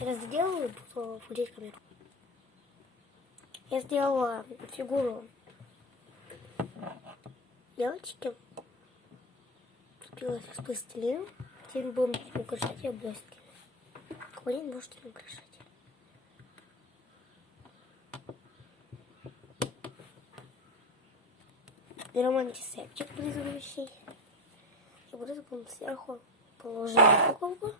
разделаю, буду включить камеру. Я сделала фигуру девочки. Купила с пластилином. Теперь будем украшать ее блестками. Вы можете украшать. Берем антисептик брызгающий. И брызгаем сверху. Положим упаковку.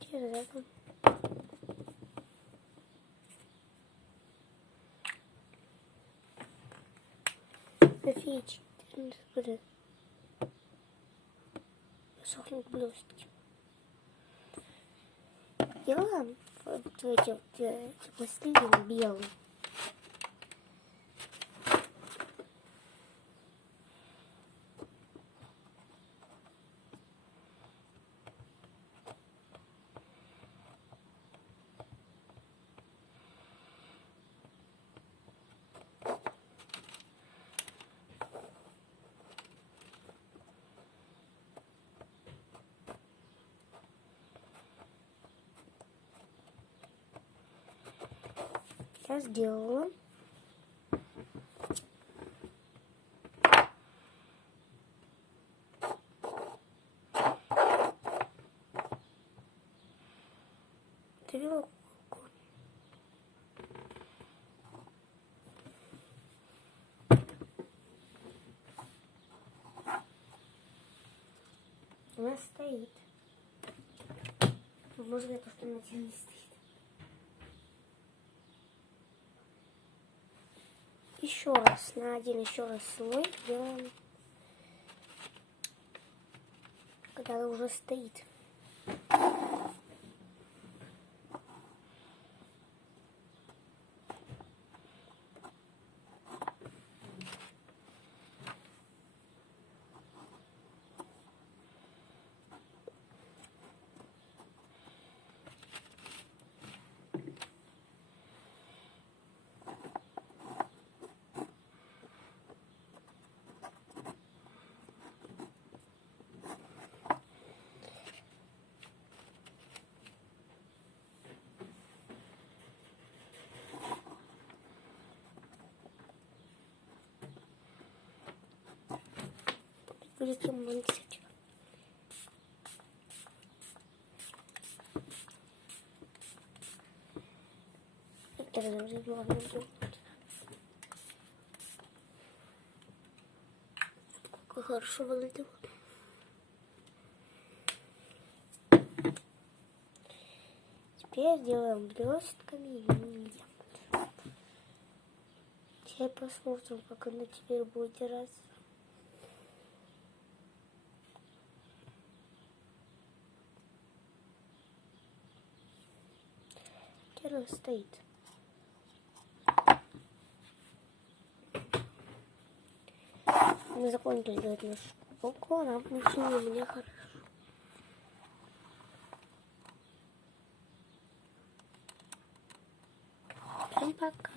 Через это. Кофеечек. Сохнут блестки. Делаем вот эти пластилины белые. Я сделала. Довела куклу. Она стоит. Может, это что на тебе не стоит. Еще раз на один слой делаем, когда она уже стоит. Будет антисептик. Как хорошо выглядит. Теперь делаем блестками и видим. Теперь посмотрим, как она теперь будет держаться. Теперь она стоит. Мы закончили делать нашу куклу, она получила мне хорошо. Всем пока.